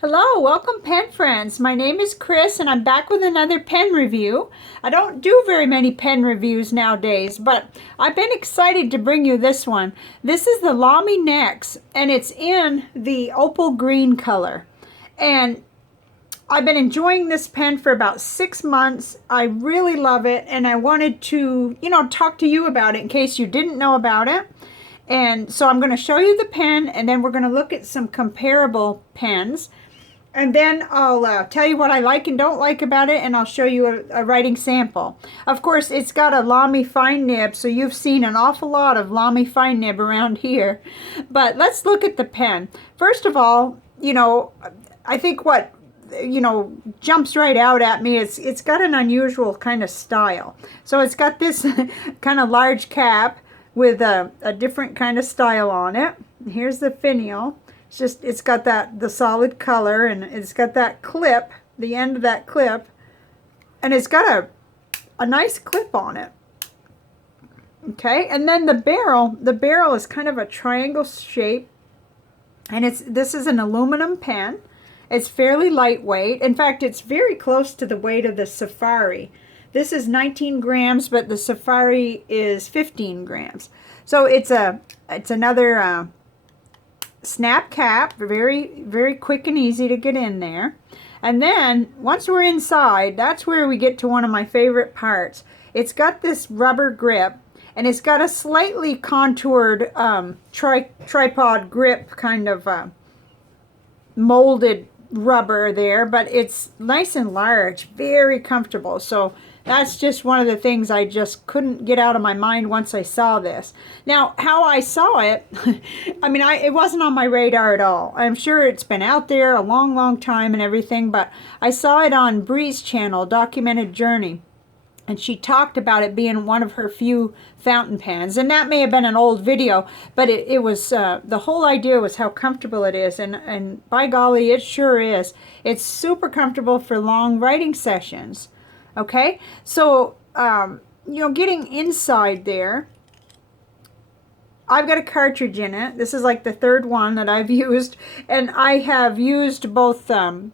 Hello, welcome pen friends. My name is Chris and I'm back with another pen review. I don't do very many pen reviews nowadays, but I've been excited to bring you this one. This is the Lamy NEXX and it's in the opal green color. And I've been enjoying this pen for about 6 months. I really love it and I wanted to, talk to you about it in case you didn't know about it. And so I'm going to show you the pen and then we're going to look at some comparable pens. And then I'll tell you what I like and don't like about it, and I'll show you a writing sample. Of course, it's got a Lamy fine nib, so you've seen an awful lot of Lamy fine nib around here. But let's look at the pen. First of all, I think what, jumps right out at me is it's got an unusual kind of style. So it's got this kind of large cap with a different kind of style on it. Here's the finial. It's got the solid color, and it's got that clip, the end of that clip, and it's got a nice clip on it. Okay, and then the barrel is kind of a triangle shape, and this is an aluminum pen. It's fairly lightweight. In fact, it's very close to the weight of the Safari. This is 19 grams, but the Safari is 15 grams. So it's another snap cap, very, very quick and easy to get in there. And then once we're inside, that's where we get to one of my favorite parts. It's got this rubber grip, and it's got a slightly contoured tripod grip kind of molded rubber there, but it's nice and large, very comfortable. So that's just one of the things I just couldn't get out of my mind once I saw this. Now, how I saw it, it wasn't on my radar at all. I'm sure it's been out there a long, long time and everything, but I saw it on Bree's channel, Documented Journey, and she talked about it being one of her few fountain pens. And that may have been an old video, but it was, the whole idea was how comfortable it is, and by golly, it sure is. It's super comfortable for long writing sessions. Okay, so, getting inside there, I've got a cartridge in it. This is like the third one that I've used, and I have used both the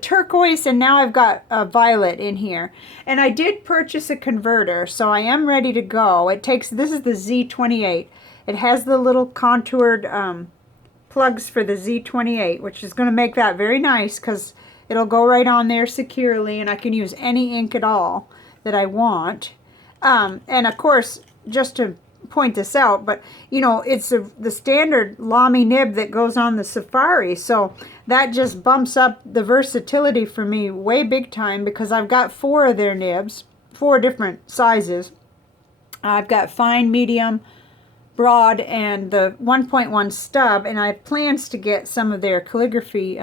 turquoise, and now I've got a violet in here. And I did purchase a converter, so I am ready to go. This is the Z28. It has the little contoured plugs for the Z28, which is going to make that very nice because it'll go right on there securely, and I can use any ink at all that I want. And of course, just to point this out, but it's the standard Lamy nib that goes on the Safari, so that just bumps up the versatility for me way big time, because I've got 4 of their nibs, 4 different sizes. I've got fine, medium, broad, and the 1.1 stub, and I have plans to get some of their calligraphy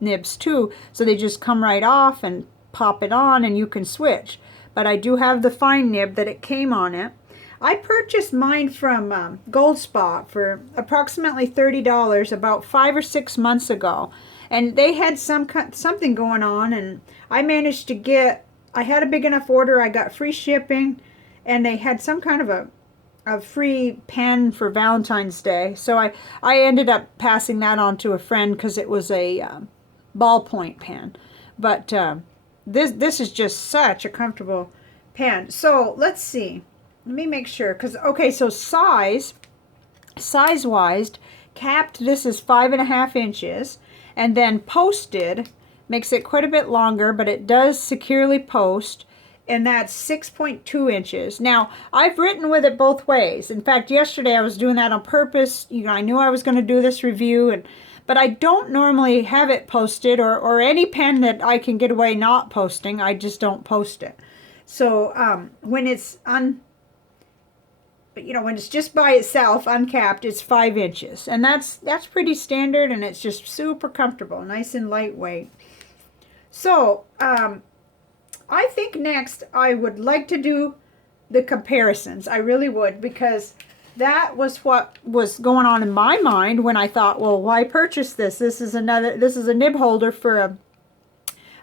nibs too, so they just come right off and pop it on and you can switch. But I do have the fine nib that it came on it. I purchased mine from Goldspot for approximately $30 about 5 or 6 months ago, and they had something going on, and I managed to get, I had a big enough order, I got free shipping, and they had some kind of a free pen for Valentine's Day, so I ended up passing that on to a friend because it was a ballpoint pen. But this is just such a comfortable pen. So let's see, let me make sure, because okay, so size wise, capped, this is 5.5 inches, and then posted makes it quite a bit longer, but it does securely post, and that's 6.2 inches. Now, I've written with it both ways. In fact, yesterday I was doing that on purpose. I knew I was going to do this review, but I don't normally have it posted, or any pen that I can get away not posting, I just don't post it. So when it's when it's just by itself, uncapped, it's 5 inches, and that's pretty standard, and it's just super comfortable, nice and lightweight. So I think next I would like to do the comparisons. I really would, because that was what was going on in my mind when I thought, well, why purchase this? This is a nib holder for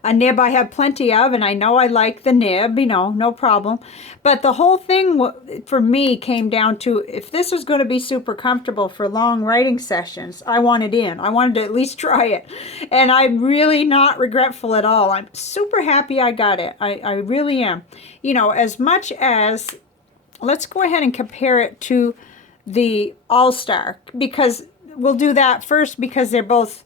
a nib I have plenty of, and I know I like the nib, you know, no problem. But the whole thing for me came down to, if this was going to be super comfortable for long writing sessions, I wanted in. I wanted to at least try it. And I'm really not regretful at all. I'm super happy I got it. I really am. You know, as much as, let's go ahead and compare it to the All-Star, because we'll do that first because they're both,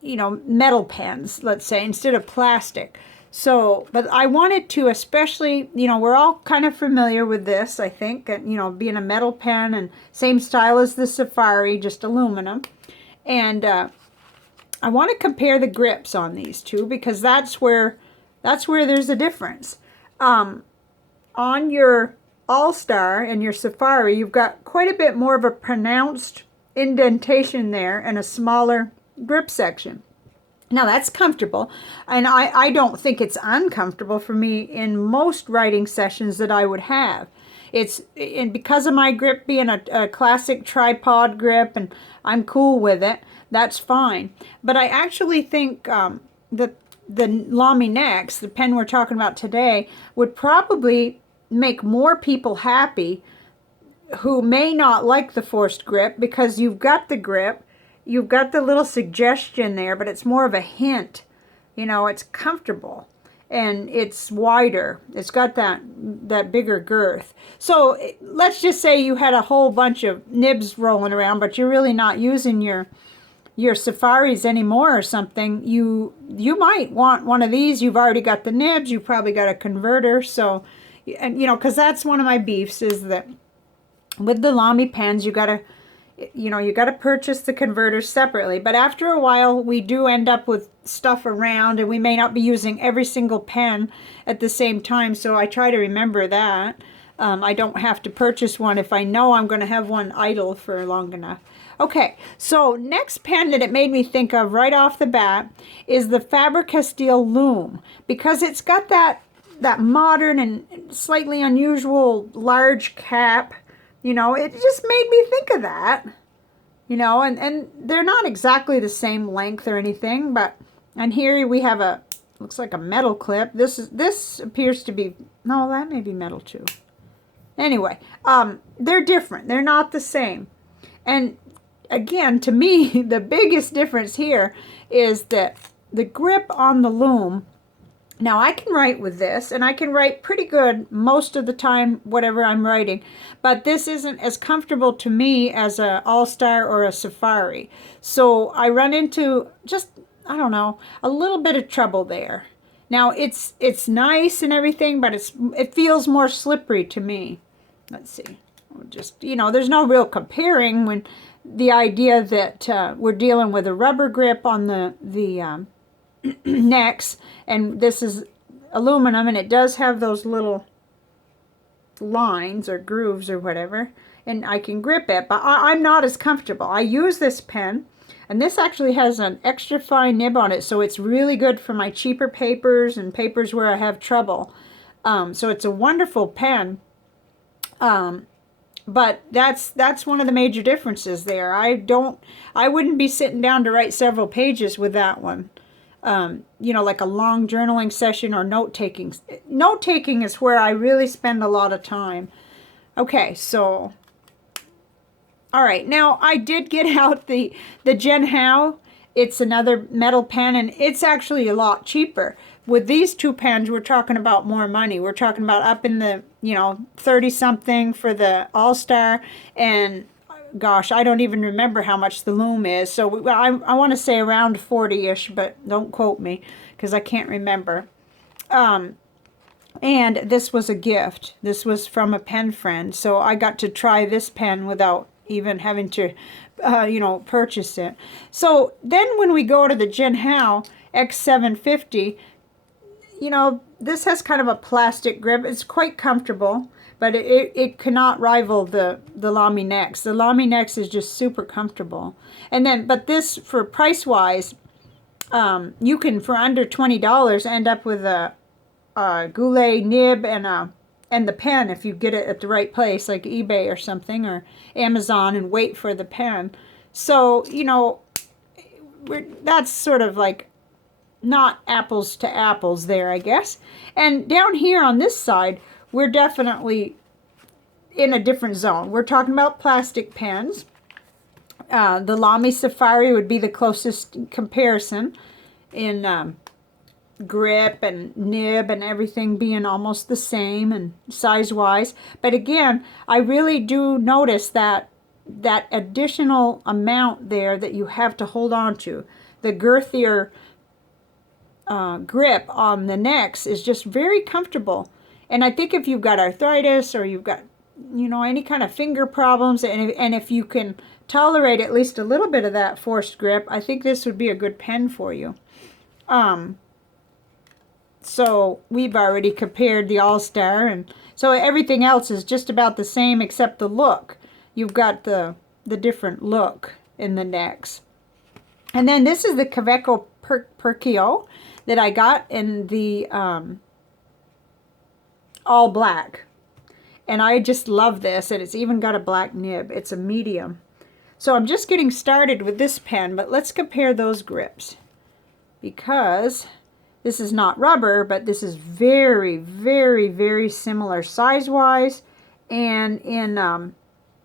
you know, metal pens, let's say, instead of plastic. So, but I wanted to, especially, you know, we're all kind of familiar with this, I think, you know, being a metal pen and same style as the Safari, just aluminum. And I want to compare the grips on these two, because that's where there's a difference. On your All-Star and your Safari, you've got quite a bit more of a pronounced indentation there and a smaller grip section. Now that's comfortable, and I don't think it's uncomfortable for me in most writing sessions that I would have. And because of my grip being a classic tripod grip, and I'm cool with it, that's fine. But I actually think that the Lamy NEXX, the pen we're talking about today, would probably make more people happy who may not like the forced grip, because you've got the grip, you've got the little suggestion there, but it's more of a hint. You know, it's comfortable and it's wider. It's got that bigger girth. So let's just say you had a whole bunch of nibs rolling around, but you're really not using your Safaris anymore or something. You might want one of these. You've already got the nibs. You've probably got a converter. So, and you know, because that's one of my beefs, is that with the Lamy pens, you gotta purchase the converters separately. But after a while, we do end up with stuff around, and we may not be using every single pen at the same time. So I try to remember that. I don't have to purchase one if I know I'm going to have one idle for long enough. Okay, so next pen that it made me think of right off the bat is the Faber-Castell Loom, because it's got that modern and slightly unusual large cap. You know, it just made me think of that. You know, and they're not exactly the same length or anything, but, and here we have looks like a metal clip. This appears to be, no, that may be metal too. Anyway, they're different. They're not the same. And again, to me, the biggest difference here is that the grip on the Loom. Now I can write with this, and I can write pretty good most of the time, whatever I'm writing, but this isn't as comfortable to me as a All-Star or a Safari. So I run into just, I don't know, a little bit of trouble there. Now it's nice and everything, but it feels more slippery to me. Let's see. Just, you know, there's no real comparing when the idea that we're dealing with a rubber grip on the NEXX, and this is aluminum, and it does have those little lines or grooves or whatever, and I can grip it, but I'm not as comfortable. I use this pen, and this actually has an extra fine nib on it, so it's really good for my cheaper papers and papers where I have trouble. So it's a wonderful pen. But that's one of the major differences there. I wouldn't be sitting down to write several pages with that one. You know, like a long journaling session or note-taking. Note-taking is where I really spend a lot of time. Okay, so, all right. Now, I did get out the Genhao. It's another metal pen, and it's actually a lot cheaper. With these two pens, we're talking about more money. We're talking about up in the, you know, 30-something for the All-Star, and gosh, I don't even remember how much the Loom is. So I want to say around 40-ish, but don't quote me because I can't remember. And this was a gift. This was from a pen friend. So I got to try this pen without even having to, you know, purchase it. So then when we go to the Genhao X750, you know, this has kind of a plastic grip. It's quite comfortable, but it cannot rival the Lamy NEXX. The Lamy NEXX is just super comfortable. And then, but this, for price-wise, you can, for under $20, end up with a Goulet nib and the pen if you get it at the right place, like eBay or something, or Amazon, and wait for the pen. So, you know, that's sort of like not apples to apples there, I guess. And down here on this side, we're definitely in a different zone. We're talking about plastic pens. The Lamy Safari would be the closest comparison in grip and nib and everything being almost the same and size-wise. But again, I really do notice that additional amount there that you have to hold on to. The girthier grip on the NEXX is just very comfortable. And I think if you've got arthritis or you've got, you know, any kind of finger problems, and if you can tolerate at least a little bit of that forced grip, I think this would be a good pen for you. So we've already compared the All-Star, and so everything else is just about the same except the look. You've got the different look in the NEXX. And then this is the Kaweco Perkio that I got in the all black. And I just love this, and it's even got a black nib. It's a medium. So I'm just getting started with this pen, but let's compare those grips. Because this is not rubber, but this is very, very, very similar size-wise. And in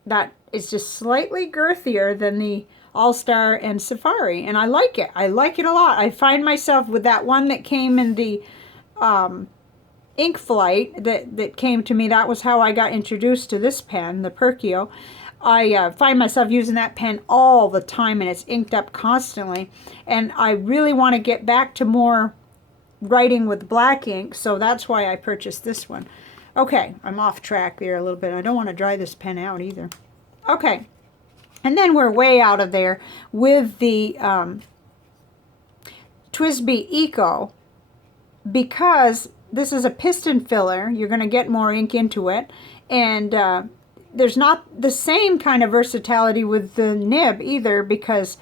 that it's just slightly girthier than the All-Star and Safari. And I like it. I like it a lot. I find myself with that one that came in the Ink Flight that came to me. That was how I got introduced to this pen, the Perkio. I find myself using that pen all the time, and it's inked up constantly. And I really want to get back to more writing with black ink, so that's why I purchased this one. Okay, I'm off track there a little bit. I don't want to dry this pen out either. Okay, and then we're way out of there with the TWSBI Eco, because this is a piston filler. You're going to get more ink into it, and there's not the same kind of versatility with the nib either, because,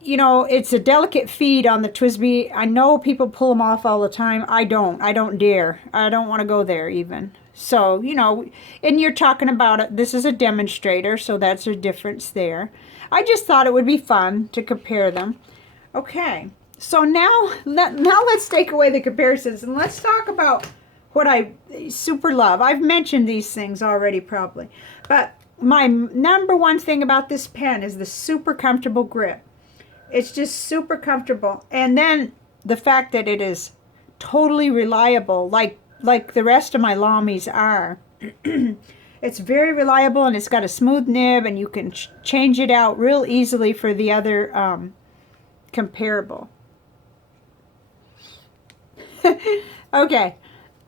you know, it's a delicate feed on the TWSBI. I know people pull them off all the time. I don't dare. I don't want to go there even. So, you know, and you're talking about it. This is a demonstrator, so that's a difference there. I just thought it would be fun to compare them. Okay, so now let's take away the comparisons and let's talk about what I super love. I've mentioned these things already probably, but my number one thing about this pen is the super comfortable grip. It's just super comfortable. And then the fact that it is totally reliable, like the rest of my Lamys are. It's very reliable, and it's got a smooth nib, and you can change it out real easily for the other comparable. Okay.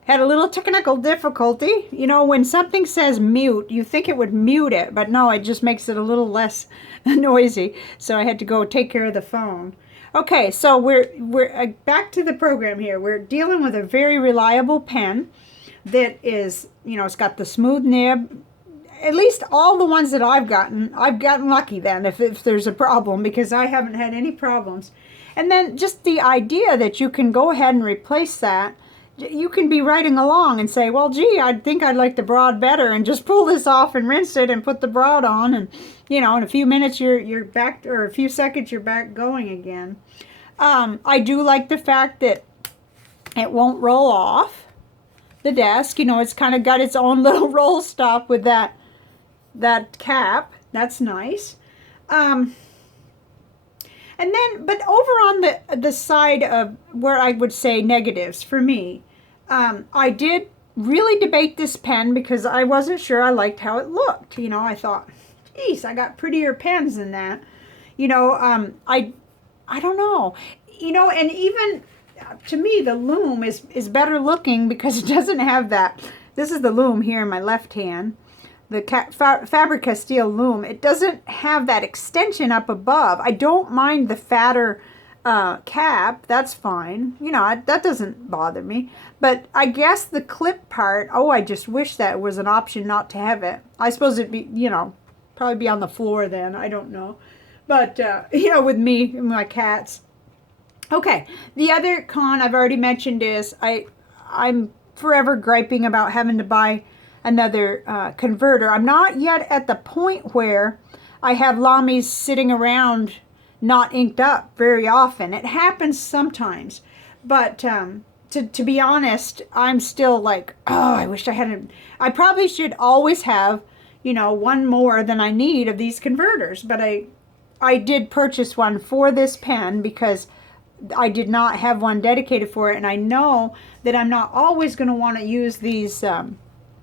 Had a little technical difficulty. You know, when something says mute, you think it would mute it, but no, it just makes it a little less noisy. So I had to go take care of the phone. Okay, so we're back to the program here. We're dealing with a very reliable pen that is, you know, it's got the smooth nib. At least all the ones that I've gotten lucky then if there's a problem, because I haven't had any problems. And then just the idea that you can go ahead and replace that. You can be writing along and say, well, gee, I think I'd like the broad better, and just pull this off and rinse it and put the broad on, and, you know, in a few minutes you're back, or a few seconds you're back going again. I do like the fact that it won't roll off the desk. You know, it's kind of got its own little roll stop with that cap. That's nice. And then, but over on the side of where I would say negatives for me, I did really debate this pen because I wasn't sure I liked how it looked. You know, I thought, geez, I got prettier pens than that. You know, I don't know. You know, and even to me, the loom is better looking because it doesn't have that. This is the loom here in my left hand. The Faber-Castell loom, it doesn't have that extension up above. I don't mind the fatter cap. That's fine. You know, that doesn't bother me. But I guess the clip part, oh, I just wish that was an option not to have it. I suppose it'd be, you know, probably be on the floor then. I don't know. But, you know, with me and my cats. Okay, the other con I've already mentioned is I'm forever griping about having to buy another converter. I'm not yet at the point where I have Lamys sitting around not inked up very often. It happens sometimes, but to be honest, I'm still like, oh, I wish I hadn't. I probably should always have, you know, one more than I need of these converters, but I did purchase one for this pen because I did not have one dedicated for it, and I know that I'm not always going to want to use these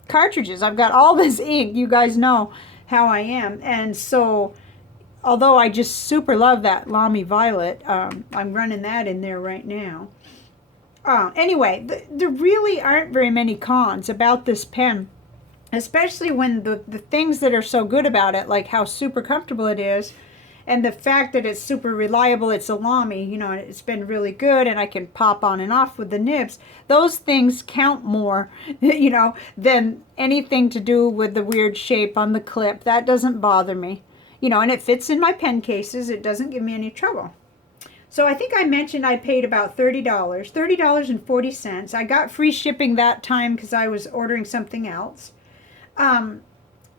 cartridges. I've got all this ink. You guys know how I am, and so although I just super love that Lamy Violet, I'm running that in there right now. Anyway, there really aren't very many cons about this pen, especially when the things that are so good about it, like how super comfortable it is, and the fact that it's super reliable. It's a Lamy, you know, it's been really good, and I can pop on and off with the nibs. Those things count more, you know, than anything to do with the weird shape on the clip. That doesn't bother me, you know, and it fits in my pen cases. It doesn't give me any trouble. So I think I mentioned I paid about $30.40. I got free shipping that time because I was ordering something else.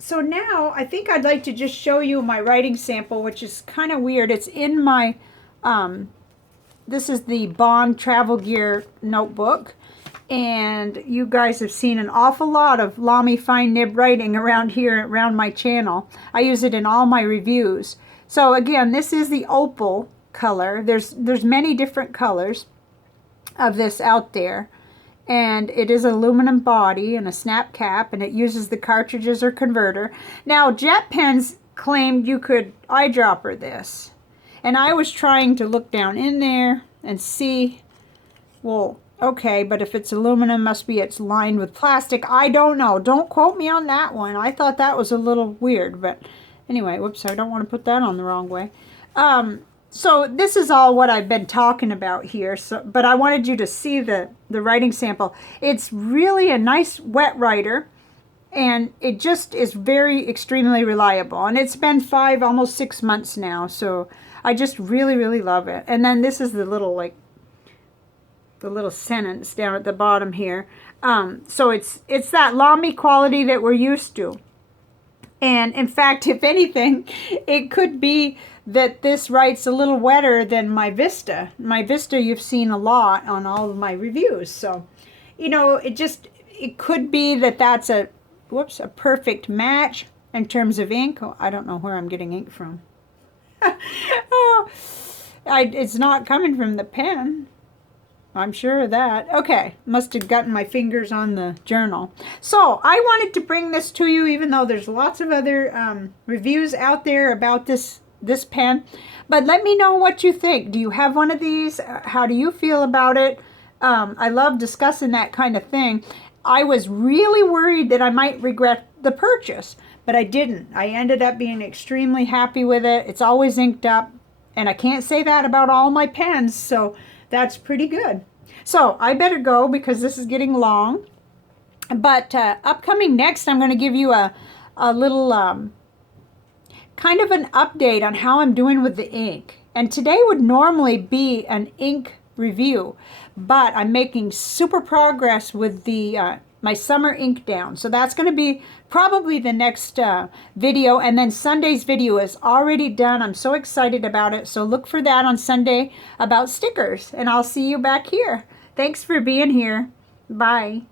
So now I think I'd like to just show you my writing sample, which is kind of weird. It's in my, this is the Bond Travel Gear notebook. And you guys have seen an awful lot of Lamy fine nib writing around here, around my channel. I use it in all my reviews. So again, this is the opal color. There's many different colors of this out there. And it is aluminum body and a snap cap, and it uses the cartridges or converter. Now, Jet Pens claimed you could eyedropper this. And I was trying to look down in there and see, well, okay, but if it's aluminum, must be it's lined with plastic. I don't know. Don't quote me on that one. I thought that was a little weird, but anyway, whoops, I don't want to put that on the wrong way. So this is all what I've been talking about here, but I wanted you to see the writing sample. It's really a nice wet writer, and it just is very extremely reliable. And it's been almost 6 months now, so I just really, really love it. And then this is the little, like, the little sentence down at the bottom here. So it's that Lamy quality that we're used to. And in fact, if anything, it could be that this writes a little wetter than my Vista. My Vista you've seen a lot on all of my reviews. So, you know, it could be that that's a perfect match in terms of ink. Oh, I don't know where I'm getting ink from. Oh, it's not coming from the pen. I'm sure of that. Okay, must have gotten my fingers on the journal. So I wanted to bring this to you, even though there's lots of other reviews out there about this pen. But let me know what you think. Do you have one of these? How do you feel about it? I love discussing that kind of thing. I was really worried that I might regret the purchase, but I didn't. I ended up being extremely happy with it. It's always inked up, and I can't say that about all my pens, so that's pretty good. So I better go because this is getting long. But upcoming next, I'm going to give you a little kind of an update on how I'm doing with the ink. And today would normally be an ink review, but I'm making super progress with the my summer ink down. So that's going to be probably the next video. And then Sunday's video is already done. I'm so excited about it. So look for that on Sunday about stickers. And I'll see you back here. Thanks for being here. Bye.